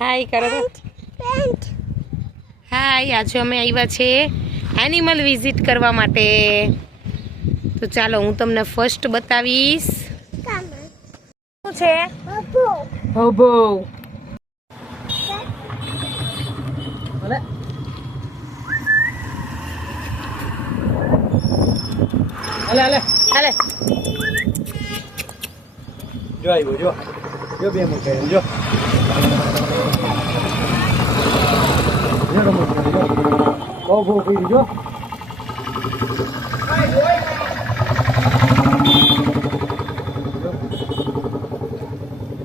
હાય કરો તો હાય આજે અમે આવ્યા છે એનિમલ વિઝિટ કરવા માટે તો ચાલો હું તમને ફર્સ્ટ બતાવીશ શું છે હબો અલે અલે હાલે જો આવ્યો જો જો બે મૂકે જો જો રમત કરે જો બહુ બહુ કરી જો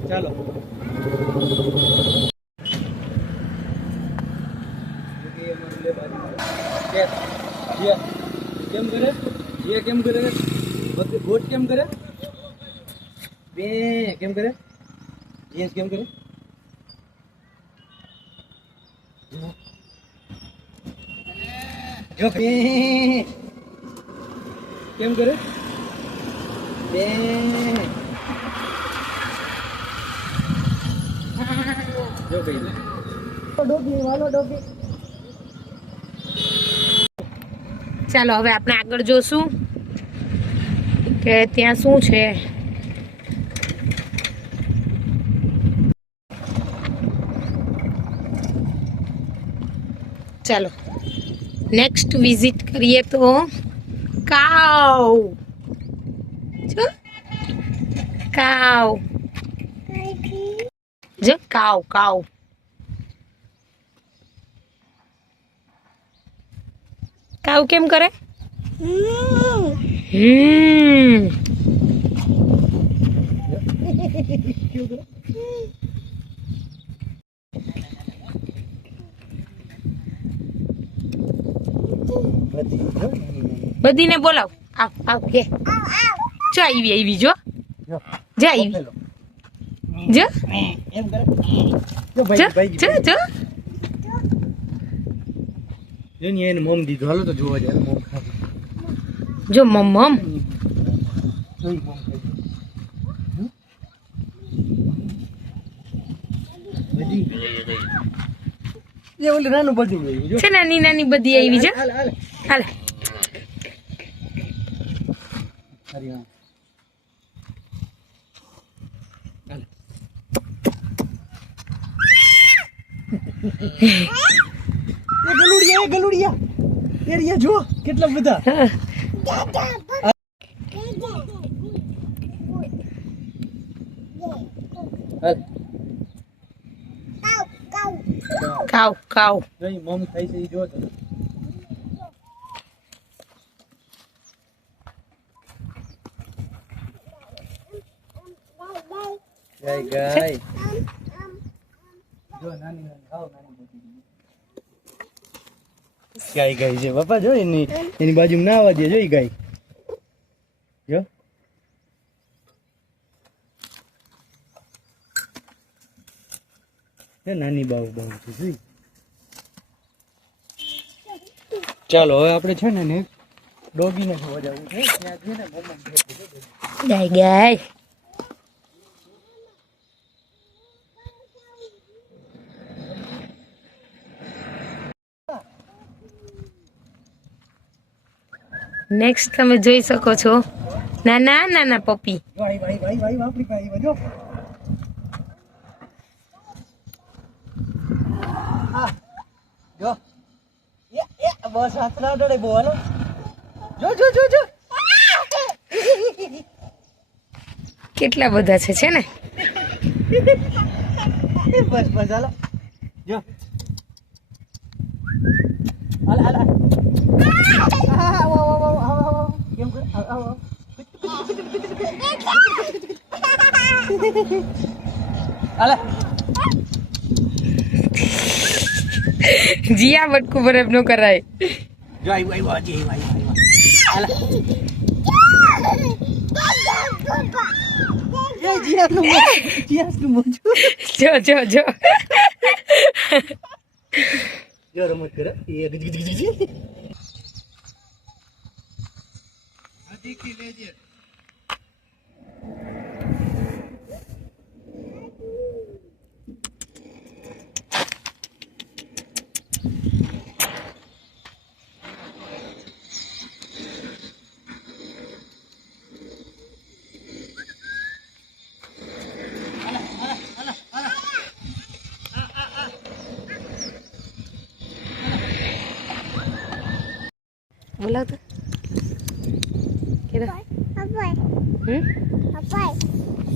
ચાલો કેમ કરે ये કેમ કરે ગોટ કેમ કરે બે કેમ કરે ये કેમ કરે જો બે કેમ કરે બે જો બે ડોગી વાલો ડોગી ચાલો હવે આપણે આગળ જોશું કે ત્યાં શું છે ચાલો નેક્સ્ટ વિઝિટ કરીએ તો કાવ જો કાવ જો કાવ કાવ કાવ કેમ કરે બધીને બોલાવ આવ આવ કે જો આવી જો જો આવી જો એમ કરે જો જો ભાઈ જો જો જેની એને મમ દીધું હાલો તો જોવા જાય મમ ખાવી જો મમ જોઈ મમ ખાઈ એ ઓલે નાનું બધું જો છે નાની નાની બધી આવી છે હાલ હાલ હાલે હરી હા હાલ ગલુડિયા એ રહ્યા જો કેટલા બધા હાલ કાવ કાવ જોઈ મમ ખાઈ છે ઈ જો તો ગાય જો નાની નાની ખાવ નાની બધી ગાય ગાય છે બાપા જો એની બાજુમાં ના આવવા દે જો ઈ ગાય જો નાની બાવ બાવ છે જોઈ ચાલો હવે આપણે છે ને ડોગીને જોવા જવું છે ત્યાં છે ને મોમમ ગાય ગાય નેક્સ્ટ તમે જોઈ શકો છો નાના નાના પપ્પી ભાઈ ભાઈ ભાઈ ભાઈ આપણી પાસે જો જો એ બસ હાથ ના ડળે બોલ જો જો જો જો કેટલા બધા છે ને બસ બસ હાલો જો હાલ હાલ કેમ કર હાલ જીયા બટકું બરફ નો કરાય જો આઈ વાજી આઈ હાલ એ જીયાનું મોજું જો જો જો જો રમત કરે એ ગજી હજી લેજે બોલાવ તો કે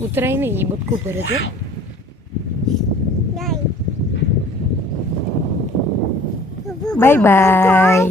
ઉતરાય નહીં, એ બટકું ભરે છે. Bye bye.